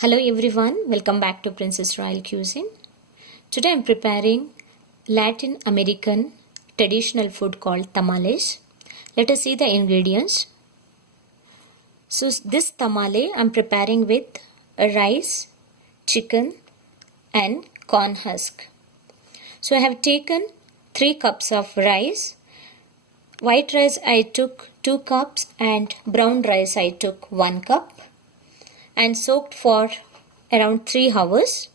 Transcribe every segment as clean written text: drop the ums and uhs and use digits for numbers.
Hello everyone, welcome back to Princess Royal Cuisine. Today I am preparing Latin American traditional food called tamales. Let us see the ingredients. So this tamale I am preparing with rice, chicken and corn husk. So I have taken 3 cups of rice. White rice I took 2 cups and brown rice I took 1 cup. And soaked for around 3 hours.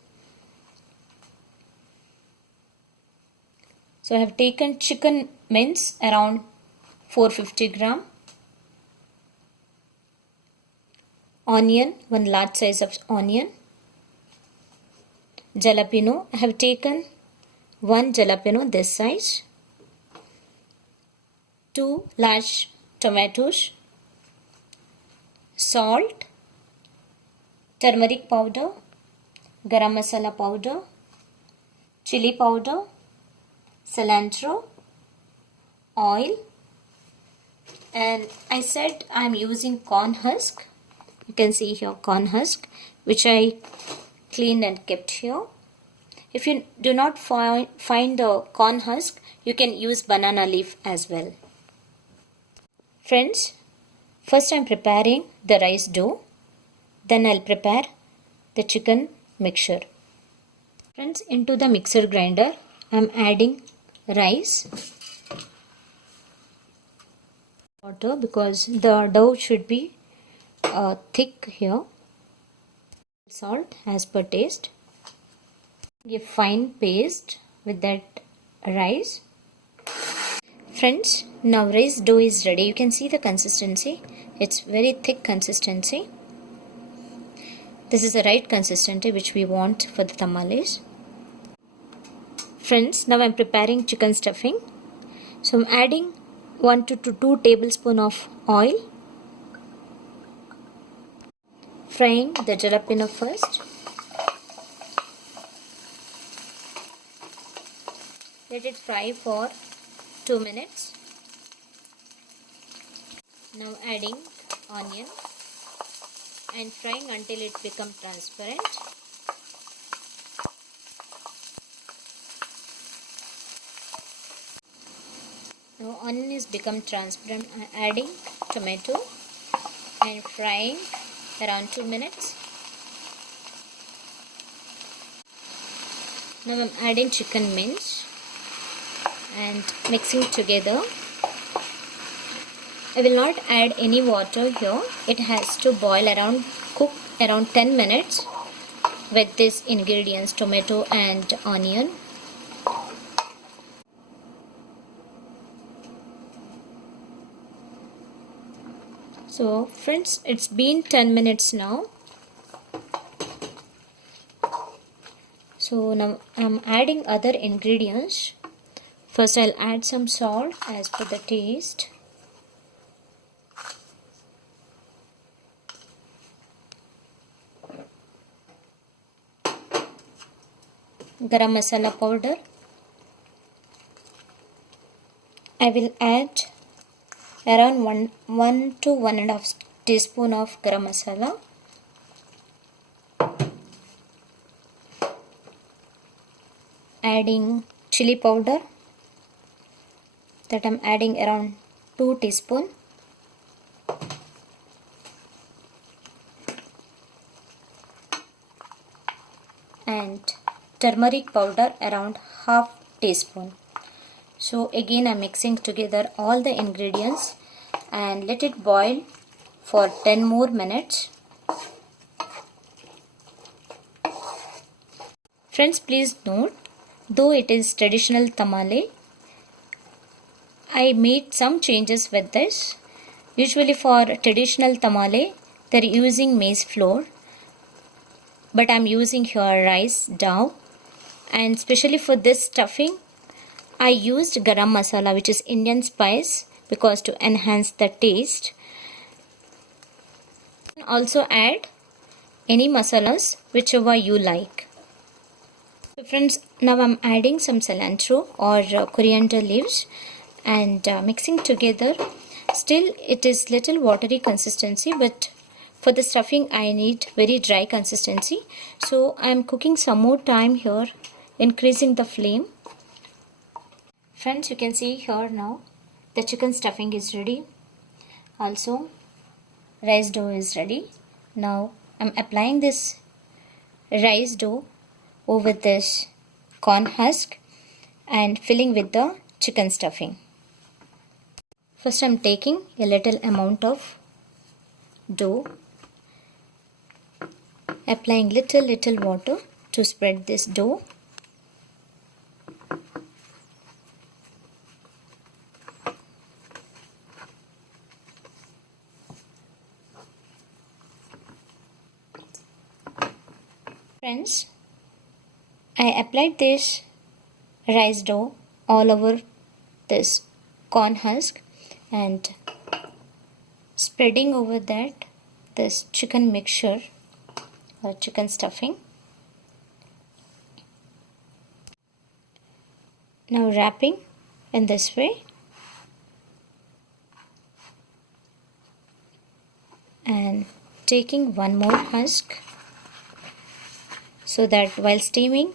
So I have taken chicken mince around 450 gram, onion, 1 large size of onion, jalapeno, I have taken 1 jalapeno this size, 2 large tomatoes, salt, turmeric powder, garam masala powder, chilli powder, cilantro, oil, and I said I am using corn husk. You can see here corn husk which I cleaned and kept here. If you do not find the corn husk, you can use banana leaf as well. Friends, first I am preparing the rice dough. Then I'll prepare the chicken mixture. Friends, into the mixer grinder, I'm adding rice, water because the dough should be thick here. Salt as per taste. Give fine paste with that rice. Friends, now rice dough is ready. You can see the consistency. It's very thick consistency. This is the right consistency which we want for the tamales. Friends, now I am preparing chicken stuffing. So I am adding 1 to 2 tablespoons of oil. Frying the jalapeno first. Let it fry for 2 minutes. Now adding onion and frying until it becomes transparent. Now onion is become transparent. I am adding tomato and frying around 2 minutes. Now I am adding chicken mince and mixing together. I will not add any water here. It has to cook around 10 minutes with these ingredients, tomato and onion. So friends, it's been 10 minutes now. So now I'm adding other ingredients. First I'll add some salt as per the taste. Garam masala powder. I will add around 1 to 1.5 teaspoon of garam masala. Adding chilli powder, that I'm adding around 2 teaspoon. And turmeric powder around half teaspoon. So again I'm mixing together all the ingredients and let it boil for 10 more minutes. Friends, please note, though it is traditional tamale, I made some changes with this. Usually for traditional tamale, they're using maize flour, but I'm using here rice dough. And especially for this stuffing, I used garam masala, which is Indian spice, because to enhance the taste. Also add any masalas whichever you like. So friends, now I'm adding some cilantro or coriander leaves and mixing together. Still it is little watery consistency, but For the stuffing I need very dry consistency, so I am cooking some more time here, increasing the flame. Friends, you can see here now the chicken stuffing is ready. Also rice dough is ready. Now I am applying this rice dough over this corn husk and filling with the chicken stuffing. First I am taking a little amount of dough, applying little water to spread this dough. Friends, I applied this rice dough all over this corn husk and spreading over that this chicken mixture or chicken stuffing. Now wrapping in this way and taking one more husk so that while steaming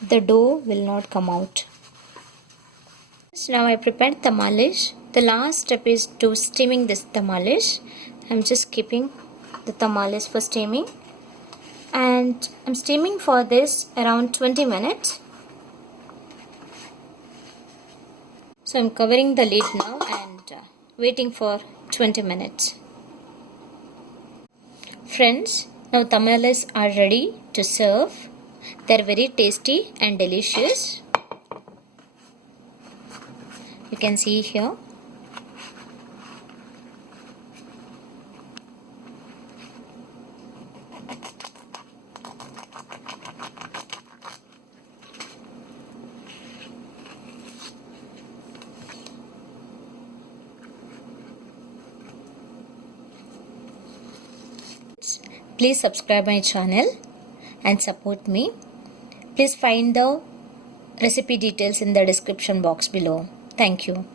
the dough will not come out. So now I prepared tamales. The last step is to steaming this tamales. I'm just keeping the tamales for steaming, and I'm steaming for this around 20 minutes. So I'm covering the lid now and waiting for 20 minutes. Friends, now tamales are ready to serve. They're very tasty and delicious. You can see here. Please subscribe my channel and support me. Please find the recipe details in the description box below. Thank you.